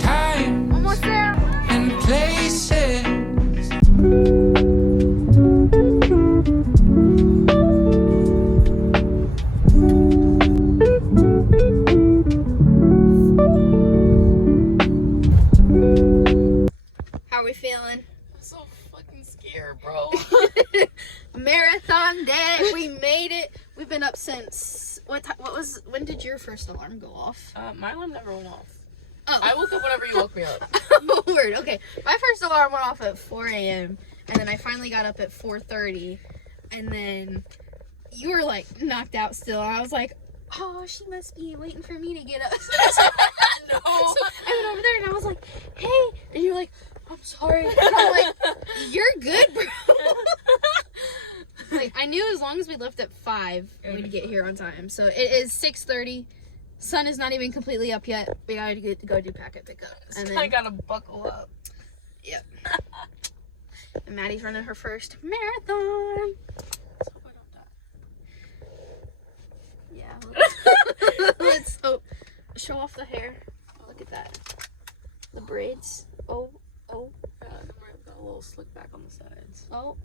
Time. Almost there. And places. How are we feeling? I'm so fucking scared, bro. Marathon day. We made it. We've been up since when did your first alarm go off? My alarm never went off. Oh. I woke up whenever you woke me up. Oh, word. Okay. My first alarm went off at 4 a.m. and then I finally got up at 4:30, and then you were like knocked out still. And I was like, oh, she must be waiting for me to get up. No. So I went over there and I was like, hey, and you're like, I'm sorry. And I'm like, you're good, bro. Like, I knew as long as we left at 5, we'd get here on time. So it is 6:30. Sun is not even completely up yet. We gotta go do packet pickup. And then I gotta buckle up. Yep. And Maddie's running her first marathon. Let's hope I don't die. Yeah. Let's hope. Show off the hair. Look at that. The braids. Oh. Got a little slick back on the sides. Oh.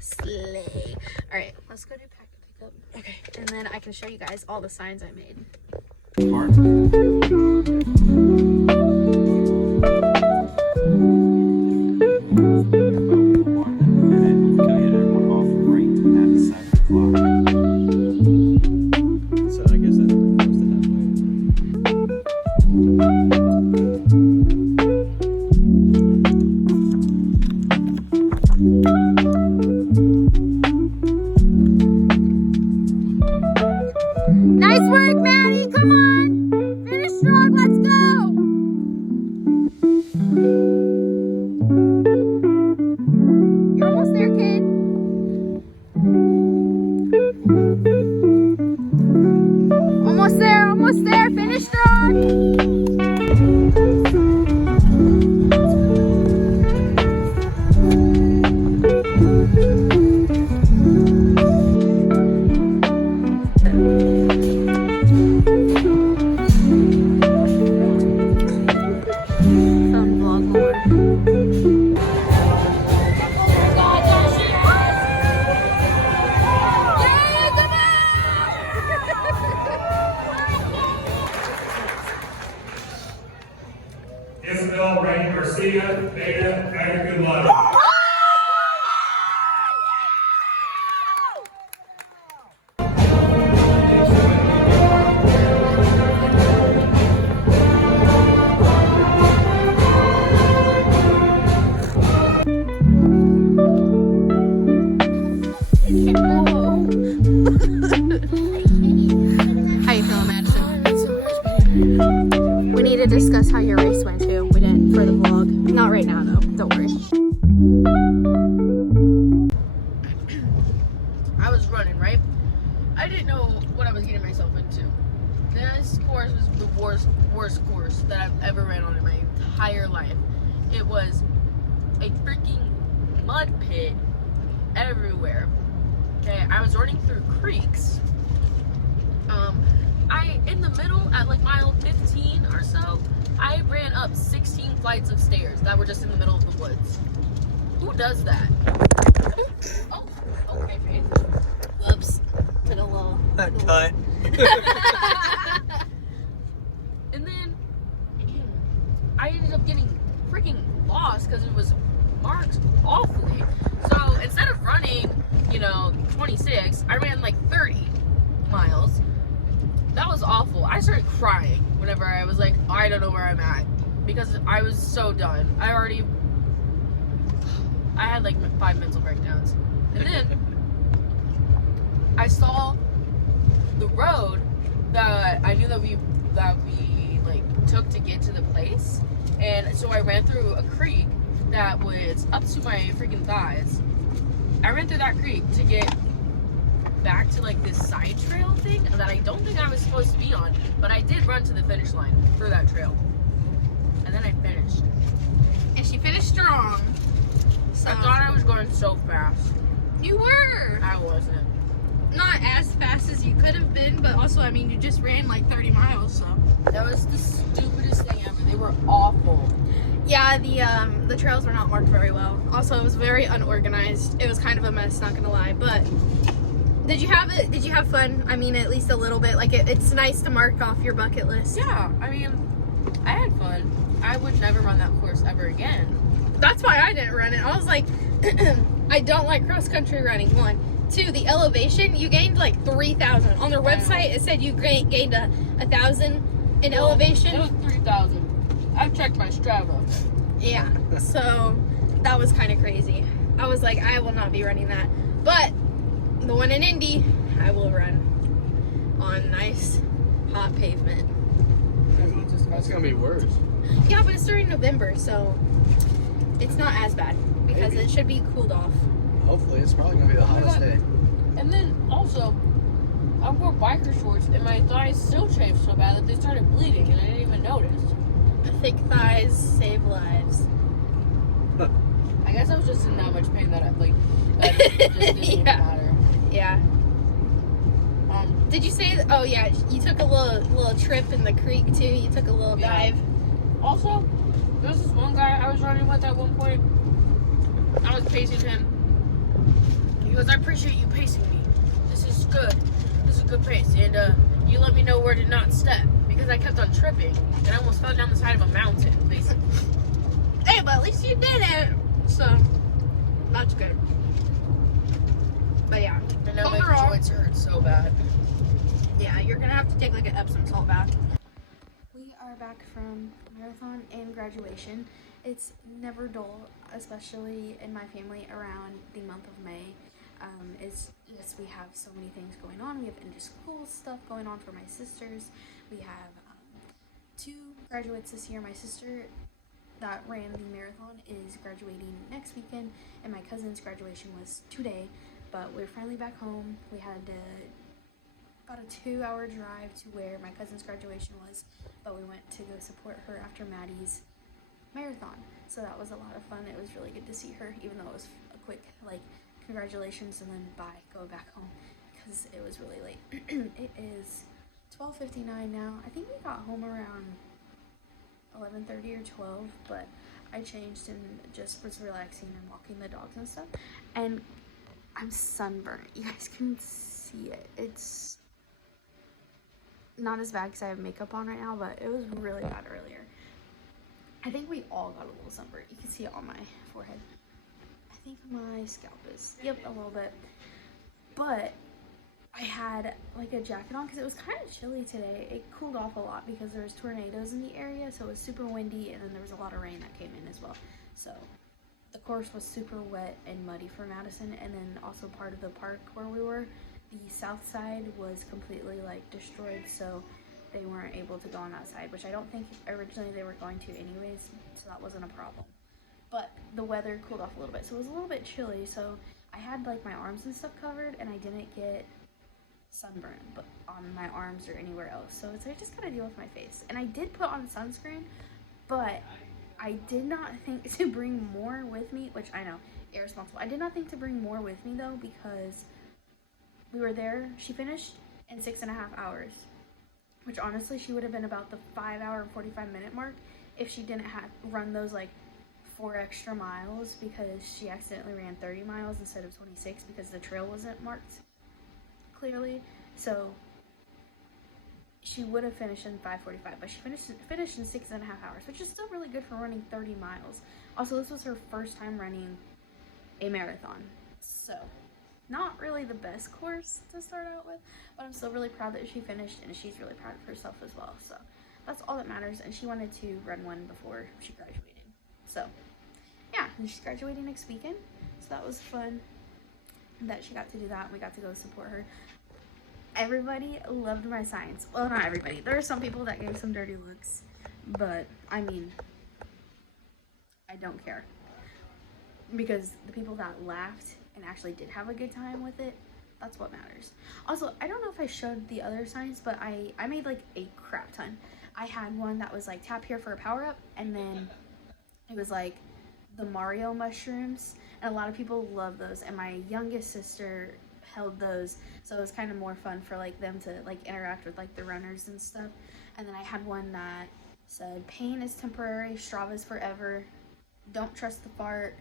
Slay. Alright, let's go do packet pickup. Okay. And then I can show you guys all the signs I made. Nice work, Maddie. Come on. Finish strong. Let's go. You're almost there, kid. Almost there. Almost there. Finish strong. Isabel, Rain Garcia, Beta, good luck. How you feeling, Madison? We need to discuss how your race went too. We didn't for the vlog. Not right now though. Don't worry. I was running, right? I didn't know what I was getting myself into. This course was the worst course that I've ever ran on in my entire life. It was a freaking mud pit everywhere. Okay, I was running through creeks. In the middle, at like mile 15 or so, I ran up 16 flights of stairs that were just in the middle of the woods. Who does that? Oh, okay, Faith. Whoops. Put a little. Cut. And then I ended up getting freaking lost because it was marked awfully. So instead of running, 26, I ran like 30 miles. That was awful. I started crying whenever I was like, I don't know where I'm at, because I was so done. I had like 5 mental breakdowns. And then I saw the road that I knew that we like took to get to the place. And so I ran through a creek that was up to my freaking thighs. I ran through that creek to get back to like this side trail thing that I don't think I was supposed to be on, but I did run to the finish line for that trail. And then I finished. And she finished strong. So I thought I was going so fast. you were. I wasn't. not as fast as you could have been, but also, I mean, you just ran like 30 miles, so. That was the stupidest thing ever. They were awful. Yeah, the trails were not marked very well. Also, it was very unorganized. It was kind of a mess, not gonna lie. But did you have fun? I mean, at least a little bit. Like it's nice to mark off your bucket list. Yeah, I mean, I had fun. I would never run that course ever again. That's why I didn't run it. I was like, I don't like cross country running. 1, 2, the elevation. You gained like 3,000 on their website. It said you gained 1,000 in elevation. It was 3,000. I've checked my Strava. Yeah, so that was kind of crazy. I was like, I will not be running that. But the one in Indy, I will run on nice, hot pavement. That's gonna be worse. Yeah, but it's during November, so it's not as bad because it should be cooled off. Hopefully, it's probably gonna be the hottest day. And then also, I wore biker shorts and my thighs still chafed so bad that they started bleeding and I didn't even notice. Thick thighs save lives. I guess I was just in that much pain that it just didn't even matter. Yeah. Did you say? Oh yeah, you took a little trip in the creek too. You took a little dive. Also, there's this one guy I was running with at one point. I was pacing him. He goes, "I appreciate you pacing me. This is good. This is a good pace, and you let me know where to not step because I kept on tripping and I almost fell down the side of a mountain, basically." Hey, but at least you did it. So that's good. But yeah, And now my joints hurt so bad. yeah, you're gonna have to take like an Epsom salt bath. We are back from marathon and graduation. It's never dull, especially in my family around the month of May. We have so many things going on. We have inter-school stuff going on for my sisters. We have 2 graduates this year. My sister that ran the marathon is graduating next weekend, and my cousin's graduation was today. But we're finally back home. We had about a 2-hour drive to where my cousin's graduation was, but we went to go support her after Maddie's marathon. So that was a lot of fun. It was really good to see her, even though it was a quick like congratulations and then bye, go back home because it was really late. It is 12:59 now. I think we got home around 11:30 or 12, but I changed and just was relaxing and walking the dogs and stuff, and I'm sunburnt. You guys can see it. It's not as bad because I have makeup on right now, but it was really bad earlier. I think we all got a little sunburnt. You can see it on my forehead. I think my scalp is, yep, a little bit. But I had like a jacket on because it was kind of chilly today. It cooled off a lot because there was tornadoes in the area, so it was super windy, and then there was a lot of rain that came in as well. So the course was super wet and muddy for Madison, and then also part of the park where we were, the south side was completely like destroyed, so they weren't able to go on that side, which I don't think originally they were going to anyways, so that wasn't a problem. But the weather cooled off a little bit, so it was a little bit chilly, so I had like my arms and stuff covered, and I didn't get sunburn but on my arms or anywhere else, so I just gotta deal with my face. And I did put on sunscreen, but I did not think to bring more with me, which I know, irresponsible. I did not think to bring more with me though, because we were there, she finished in 6.5 hours, which honestly she would have been about the 5-hour and 45-minute mark if she didn't have run those like 4 extra miles, because she accidentally ran 30 miles instead of 26 because the trail wasn't marked clearly. So she would have finished in 5:45, but she finished in 6.5 hours, which is still really good for running 30 miles. Also, this was her first time running a marathon, so not really the best course to start out with, but I'm still really proud that she finished, and she's really proud of herself as well. So that's all that matters, and she wanted to run one before she graduated. So yeah, and she's graduating next weekend, so that was fun that she got to do that, and we got to go support her. Everybody loved my science. Well, not everybody. There are some people that gave some dirty looks, but I mean, I don't care, because the people that laughed and actually did have a good time with it, that's what matters. Also, I don't know if I showed the other science, but I made like a crap ton. I had one that was like tap here for a power up, and then it was like the Mario mushrooms, and a lot of people love those, and my youngest sister held those, so it was kind of more fun for like them to like interact with like the runners and stuff. And then I had one that said pain is temporary, Strava is forever, don't trust the fart,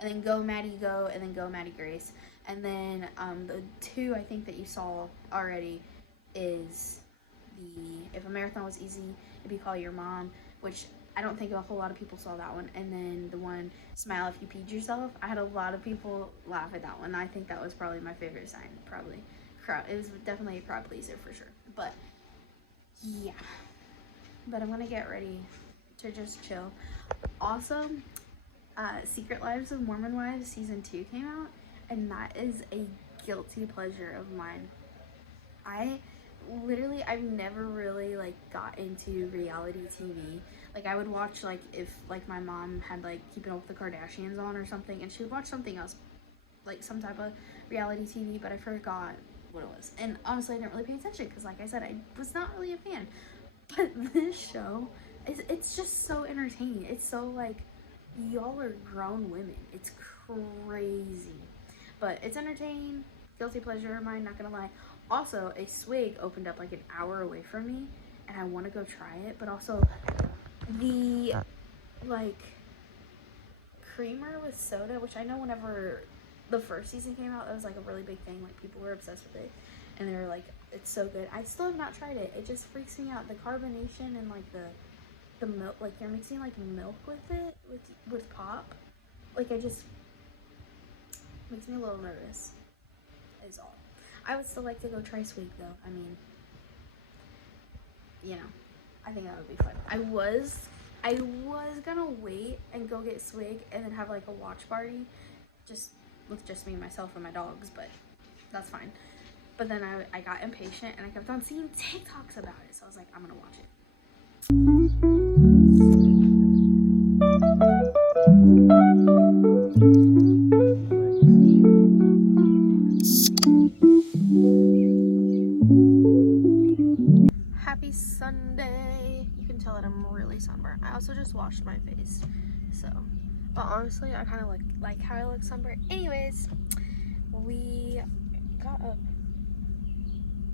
and then go Maddie go, and then go Maddie Grace. And then the two I think that you saw already is the if a marathon was easy, it'd be call your mom, which I don't think a whole lot of people saw that one. And then the one, smile if you peed yourself. I had a lot of people laugh at that one. I think that was probably my favorite sign. Probably crowd. It was definitely a crowd pleaser for sure. But yeah. But I'm gonna get ready to just chill. Also, Secret Lives of Mormon Wives season 2 came out, and that is a guilty pleasure of mine. I've never really like got into reality TV. Like I would watch like if like my mom had like Keeping Up with the Kardashians on or something, and she would watch something else, like some type of reality TV, but I forgot what it was. And honestly, I didn't really pay attention because like I said, I was not really a fan. But this show, it's just so entertaining. It's so like, y'all are grown women. It's crazy. But it's entertaining. Guilty pleasure of mine, not gonna lie. Also, a swig opened up like an hour away from me, and I want to go try it. But also, the like creamer with soda, which I know whenever the first season came out, that was like a really big thing. Like people were obsessed with it, and they were like, "It's so good." I still have not tried it. It just freaks me out. The carbonation and like the milk, like they're mixing like milk with it with pop. Like I just makes me a little nervous. Is all. I would still like to go try Swig though. I mean, you know, I think that would be fun. I was gonna wait and go get Swig and then have like a watch party, just with just me, myself, and my dogs. But that's fine. But then I got impatient and I kept on seeing TikToks about it, so I was like, I'm gonna watch it. Happy Sunday. You can tell that I'm really sunburned. I also just washed my face, so, but honestly I kind of like how I look sunburned. Anyways, we got up.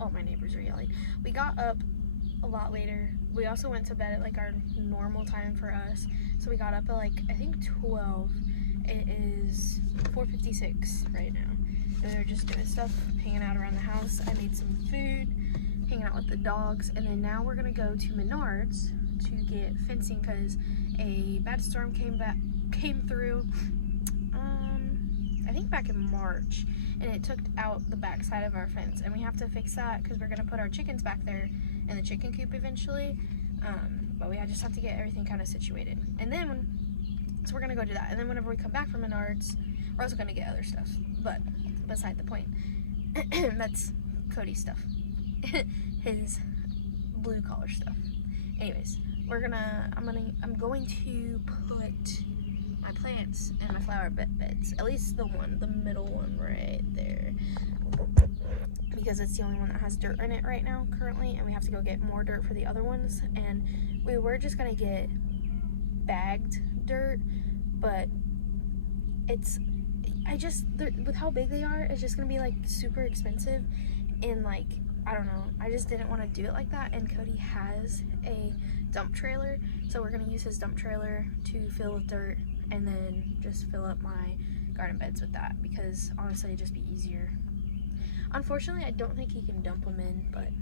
Oh, my neighbors are yelling. We got up a lot later. We also went to bed at like our normal time for us, so we got up at like I think 12. It is 4:56 right now, and we were just doing stuff, hanging out around the house. I made some food, hanging out with the dogs, and then now we're gonna go to Menards to get fencing because a bad storm came through I think back in March, and it took out the back side of our fence, and we have to fix that because we're gonna put our chickens back there in the chicken coop eventually. But we just have to get everything kind of situated, and then so we're gonna go do that. And then whenever we come back from Menards, we're also gonna get other stuff, but beside the point. That's Cody's stuff. His blue collar stuff. Anyways, I'm going to put my plants in my flower beds, at least the middle one right there, because it's the only one that has dirt in it right now currently, and we have to go get more dirt for the other ones. And we were just gonna get bagged dirt, but with how big they are, it's just gonna be like super expensive, and like I don't know, I just didn't want to do it like that. And Cody has a dump trailer, so we're gonna use his dump trailer to fill with dirt and then just fill up my garden beds with that, because honestly it'd just be easier. Unfortunately, I don't think he can dump them in, but